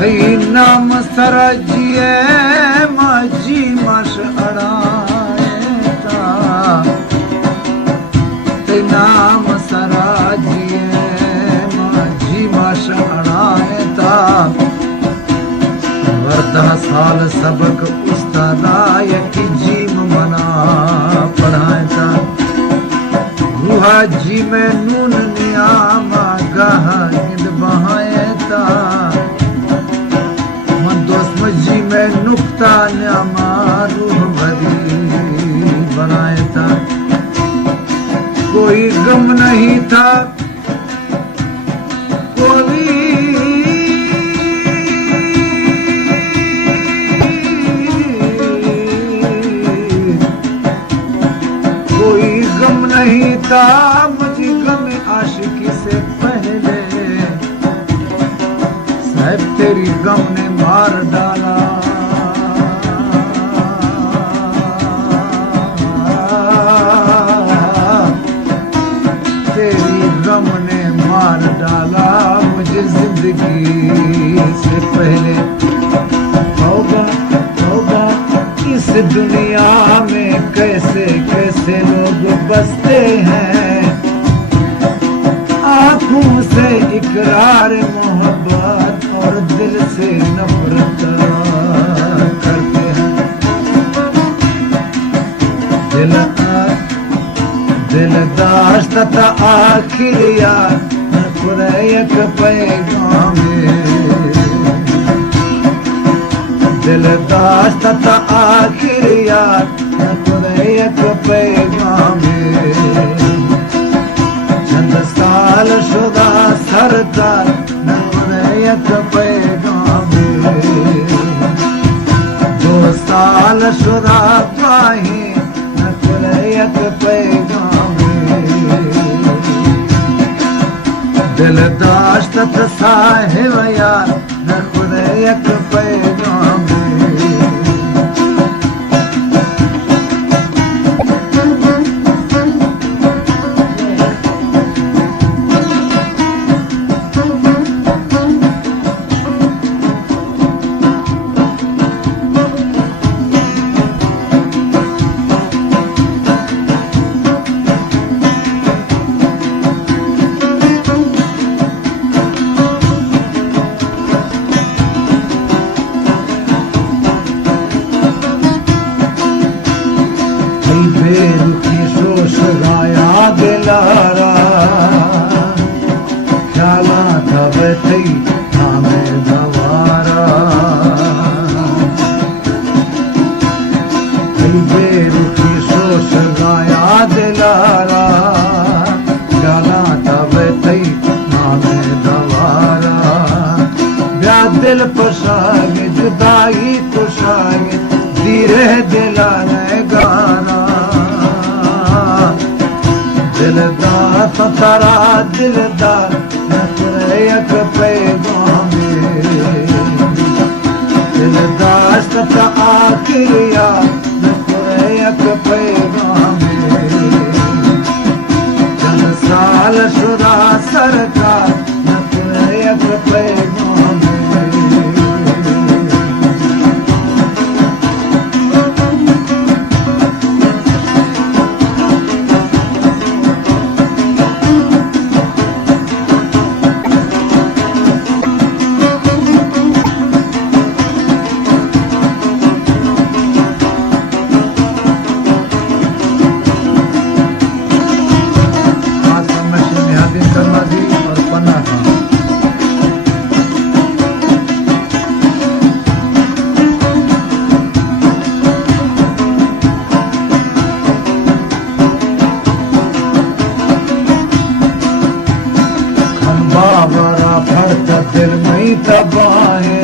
सही नाम सरजिए माझी मश अड़ाएता ते नाम सराजिए माझी मश अड़ाएता वर्धा साल सबक उस्तादाय की जीम मना पढ़ाएता रूहा जी में नून नियामा गाह इंद बहाएता जी में नुक्ता न्यामा रूह भरी बनाया था कोई गम नहीं था कोई गम नहीं था मुझे गम आशिकी से पहले साहब तेरी गम ने मार डाला तेरी गम ने मार डाला मुझे जिंदगी से पहले तौबा तौबा इस दुनिया में कैसे कैसे लोग बसते हैं आंखों से इकरार मोहब्बत और दिल से नफरत करते हैं दिल दाश्त था आखिर यार खुरैक पैगाम दिल दाश्त था आखिर यार खुरैक पैगाम साल शुदा सरकार नवरयत पैगाम 2 साल शुदा पाही नवरयत पैगाम दिल दाश्त साहिब यार नवरयत पैगाम दिलारा ख्याला था बैठी नामे दवारा बेरुखी सोच गाया दिलारा ख्याला था बैठी नामे दवारा ब्या दिल पशागे जुदाई कुशागे धीरे दिला गाना दिलदार तारा दिलदार नफरत पैगाम दिलदार सता आखिर यार नफरत पैगाम जन साल शुदा सरकार नफरत पैगाम दिल में तबाहे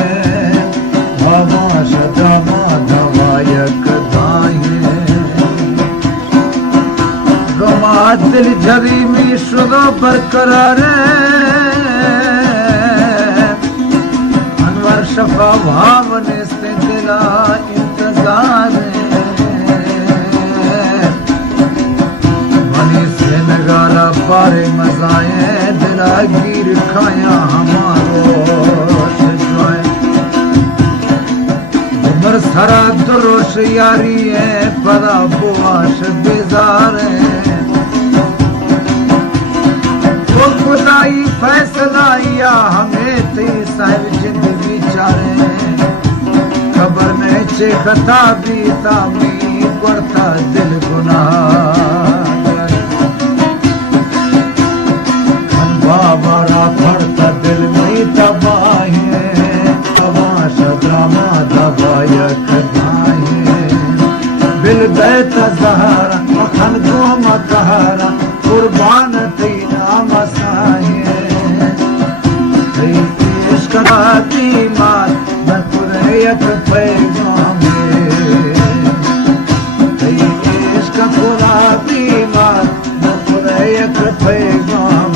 हवा सदा माधवायक दाए गमा दिल झरी में शुदा बरकरार अनवर शफा भावने से दिला इंतजार मनी से नगारा पारे मजाए दिलागीर खाया हमारो रोश यारी है परा बुआश बेजार है वो खुदाई फैसला या हमें थी साहिब जिंदगी चारे खबर ने चे खता भी तामी पड़ता दिल गुनाह बाबा पड़ता दिल में दबाए तमाश ड्रामा दबाया कदाए बिल बैता जहरा मखन गोम कहरा कुर्बान थी नाम साए इश्क राती मार न कुरैयत पैगाम इश्क राती मार न कुरैयत पैगाम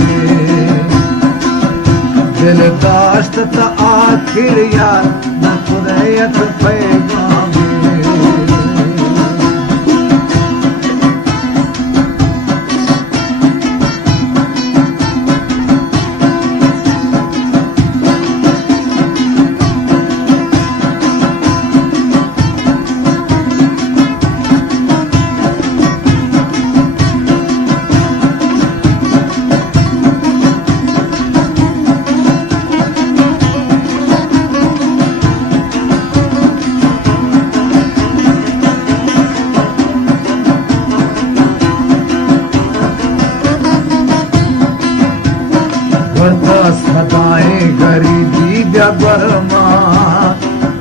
दिल दाश्त ता आखिर यार न कुरैयत पैगाम सदाएं गरीबी बरमा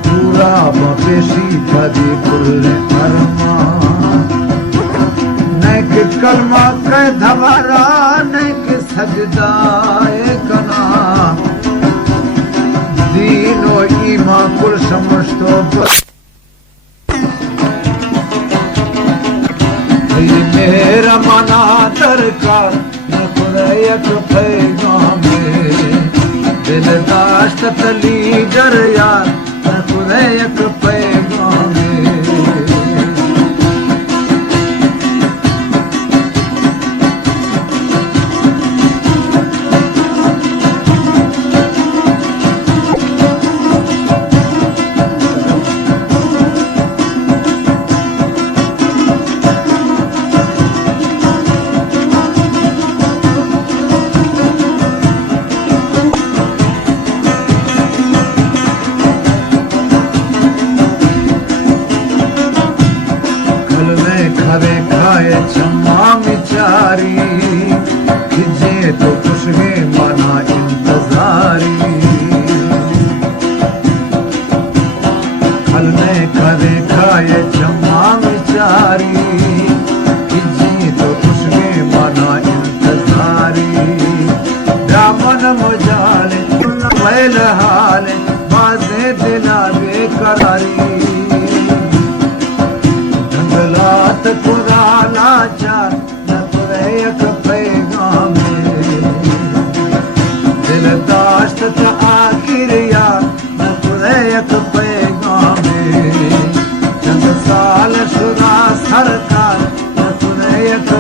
पूरा बपेशी बदी कुल कर्मा नैक कलमा कै धवारा नैक सजदाए कना दीनो ईमा कुल समझतो मेरा मना दरकार न कुरैयत पैगाम दिल दाश्त तली डर यार न कुरैयत पैगाम खरे खाए क्षमा मिचारी खिजे तो कुछ में मना इंतजारी खल में खरे खाए क्षमा मिचारी खिजे तो कुछ में मना इंतजारी दामन मुजाले पहल हाल बाजे दिला बेकरारी जंगलात कुराना चार न कुरैयत पैगाम दिल दाश्त ता आखिर यार न कुरैयत पैगाम चंद साल शुरा सरकार न कुरैयत